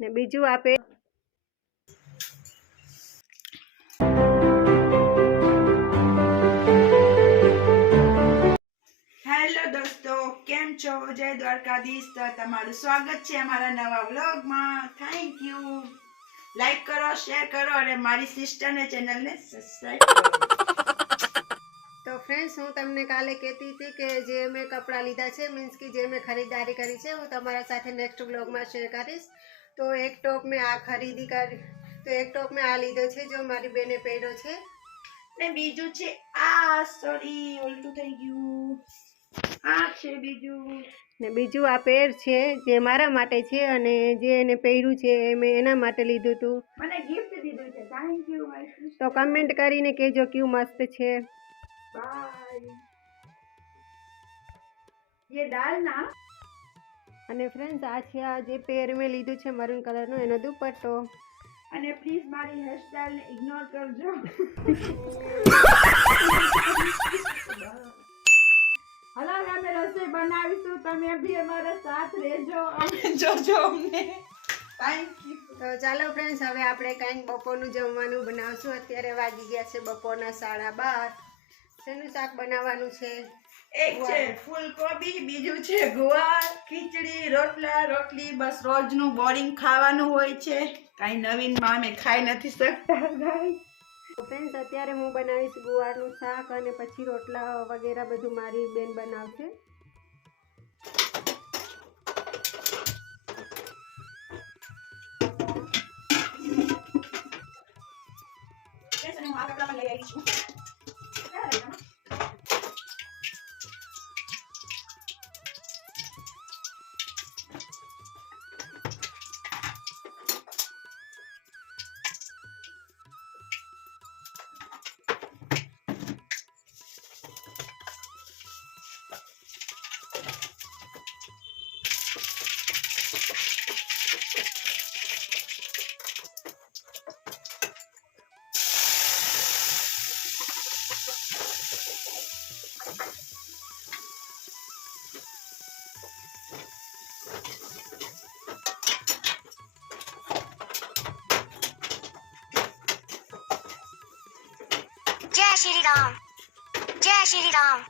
ને બીજું આપે હેલો દોસ્તો, કેમ છો? જય દ્વારકાધીશ. તો તમારું સ્વાગત છે અમારા નવા વ્લોગમાં. Thank you. લાઈક કરો, શેર કરો અને મારી સિસ્ટરને ચેનલને સબસ્ક્રાઇબ કરો. તો ફ્રેન્ડ્સ, હું તમને કાલે કહેતી હતી કે જે મેં કપડાં લીધા છે, મીન્સ કે જે મેં ખરીદારી કરી છે, હું તમારા સાથે નેક્સ્ટ વ્લોગમાં શેર કરીશ. તો એક ટોપ મેં આ ખરીદી કરી, તો એક ટોપ મેં આ લીધો છે જો મારી બેને પહેર્યો છે, ને બીજું છે આ, સોરી ઉલટું થઈ ગયું, આ છે બીજું. ને બીજું આ પેર છે જે મારા માટે છે અને જે એને પહેર્યું છે એ મેં એના માટે લીધું હતું. મને ગિફ્ટ દીધું છે. Thank you my sister. તો કમેન્ટ કરીને કહેજો કેવું મસ્ત છે. બાય. ये डालना. અને ફ્રેન્ડ્સ, આ છે આ જે પેર મેં લીધું છે મરૂન કલરનો, એનો દુપટ્ટો. અને પ્લીઝ મારી હેરસ્ટાઈલને ઇગ્નોર કરજો. હલો, અમે રસોઈ બનાવીશું, તમે બી અમારા સાથ રહેજો અને જોજો અમને. Thank you. તો ચાલો ફ્રેન્ડ્સ, હવે આપણે કંઈક બપોરનું જમવાનું બનાવશું. અત્યારે વાગી ગયા છે બપોરના 12:30. શેનું શાક બનાવવાનું છે? એક છે ફૂલકોબી, બીજું છે ગુવાર, ખીચડી, રોટલા, રોટલી. બસ રોજનું બોરિંગ ખાવાનું હોય છે, કાંઈ નવીનમાં અમે ખાઈ નથી શકતા. ફ્રેન્ડ્સ, અત્યારે હું બનાવીશ ગુવારનું શાક અને પછી રોટલા વગેરે બધું મારી બેન બનાવશે. હું આ કપડામાં લઈ આવી છું. जय श्री राम, जय श्री राम.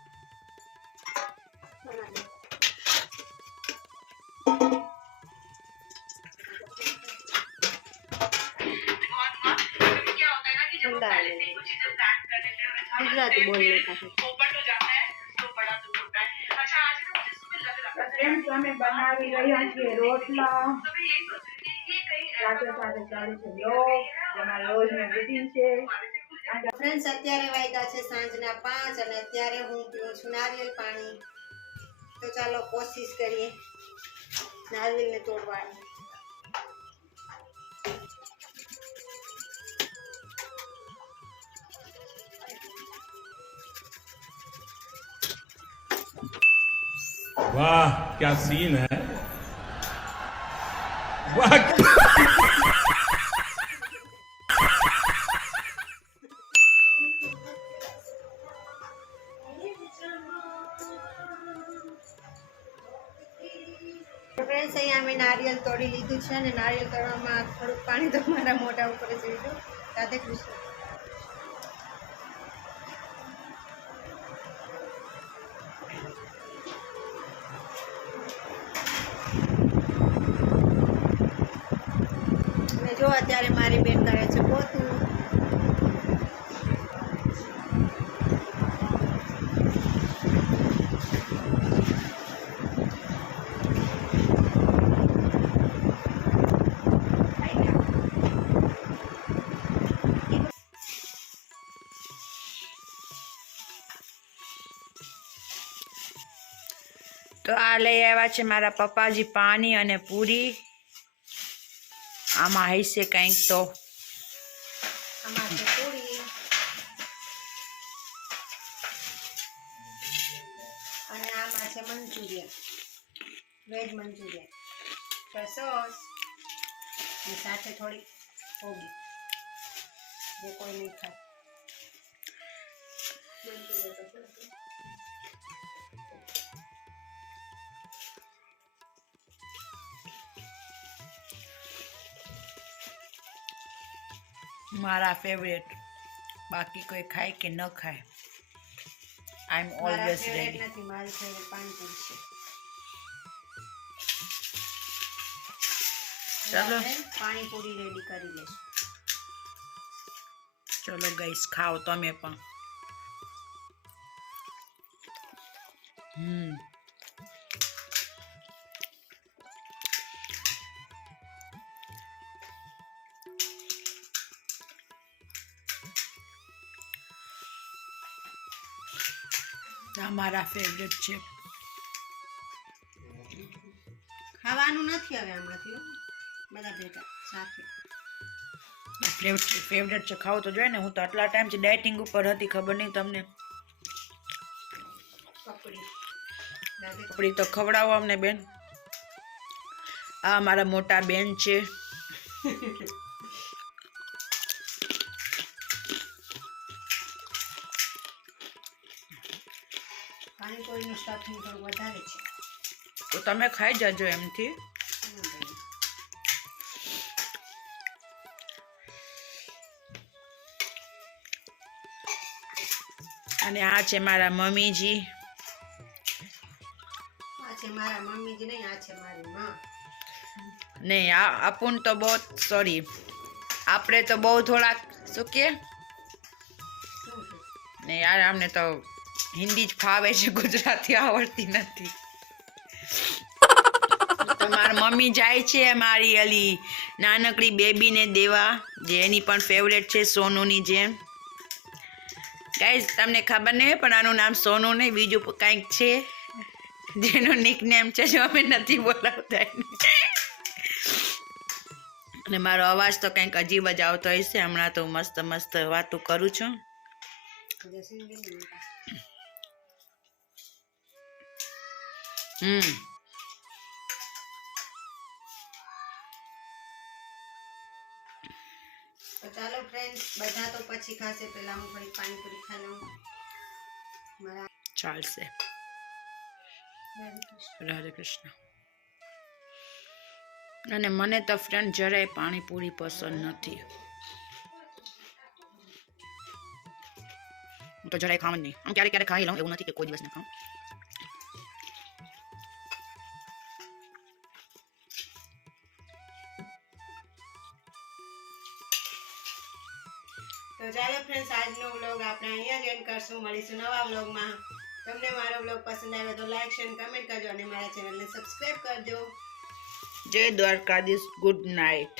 ગુજરાતી બોલને અમે બનાવી રહ્યા છીએ રોટલા. સાથે સાથે ચાલુ છે બ્લોગ, જેમાં રોજનું રૂટીન છે. ફ્રેન્ડ્સ, અત્યારે વાગ્યા છે સાંજના 5 અને અત્યારે હું પીઉં છું નારિયેળ પાણી. તો ચાલો કોશિશ કરીએ નારિયેળને તોડવાની. वाह क्या सीन है, वाह. ફ્રેન્ડ્સ, અહીંયા મેં નારિયેળ તોડી લીધું છે અને નારિયેળ તોડવામાં થોડુંક પાણી તો મારા મોઢા ઉપર જ લીધું. રાધે કૃષ્ણ. અને જો અત્યારે મારી બેન કરે છે પોતું. તો આ લઈ આવ્યા છે મારા પપ્પાજી પાણી અને પૂરી. આમાં હશે કંઈક તો. આમાં છે પૂરી અને આમાં છે મંચુરિયન, વેજ મંચુરિયન, સોસ અને સાથે થોડી કોબી, જે કોઈ નહીં ખાય. મંચુરિયન તો સરસ. મારા ફેવરેટ. બાકી કોઈ ખાય કે ન ખાય, આઈ એમ મારા ઓલવેઝ ફેવરેટ રેડી. નથી, મારી ફેવરેટ પાણીપુરી છે. ચાલો. આપણે પાણીપુરી રેડી કરી લઈશું. ચલો ગાઈસ, ખાઓ તમે પણ. આ મારા ફેવરેટ છે. ખાવાનું નથી હવે આમાંથી હો. બધા ભેગા સાથે. ફેવરેટ છે, ખાવું તો જોઈએ ને. હું તો આટલા ટાઈમથી ડાયટિંગ ઉપર હતી, ખબર નહીં તમને. પપડી રાધે આપણી તો ખવડાવો અમને બેન. આ મારા મોટા બેન છે. પાણીપુરીનું સ્ટફિંગ થોડું વધારે છે. તો તમે ખાઈ જજો એમથી. અને આ છે મારા મમ્મીજી. આ છે મારા મમ્મીજી નહીં, આ છે મારી માં. નહીં, આ અપુન તો બહુ સોરી, આપણે તો બહુ થોડાક શું કે શું છે? ને યાર, અમને તો હિન્દી જ ફાવે છે, ગુજરાતી આવડતી નથી. તો મારા મમ્મી જાય છે મારી અલી નાનકડી બેબીને દેવા, જે એની પણ ફેવરેટ છે સોનુની જેમ. ગાઈઝ, તમને ખબર નહીં પણ આનું નામ સોનું નહીં, બીજું કંઈક છે જેનું નિકનેમ છે, જો અમે નથી બોલાવતા એને. અને મારો અવાજ તો કંઈક અજીબ જ આવતો હશે. હમણાં તો મસ્ત મસ્ત વાતો કરું છું. જસીનબેન, તો ચાલો ફ્રેન્ડ્સ, બધા તો પછી ખાશે, પહેલા હું થોડી પાણીપુરી ખાઈ લઉં. મારા ચાલશે. રાધે કૃષ્ણ. રાધે કૃષ્ણ. અને મને તો ફ્રેન્ડ જરાય પાણીપુરી પસંદ નથી. હું તો જરાય ખાવ જ નહીં. આમ ક્યારેક ક્યારેક ખાઈ લઉં, એવું નથી કે કોઈ દિવસ ના ખાઉં. તો ચાલો ફ્રેન્ડ્સ, આજનો વ્લોગ આપણે અહીંયા જ એન્ડ કરશું. મળીશું નવા વ્લોગમાં. તમને મારો વ્લોગ પસંદ આવ્યો તો લાઈક શેર કમેન્ટ કરજો અને મારા ચેનલને સબસ્ક્રાઇબ કરજો. જય દ્વારકાધીશ. Good night.